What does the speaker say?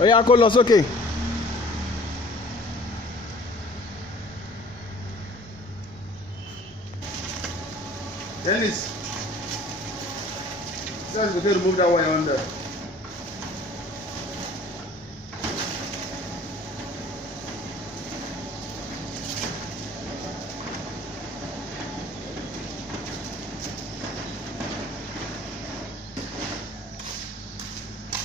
Ó yá kó lọ sókè. Dennis, just go to remove that wire on there.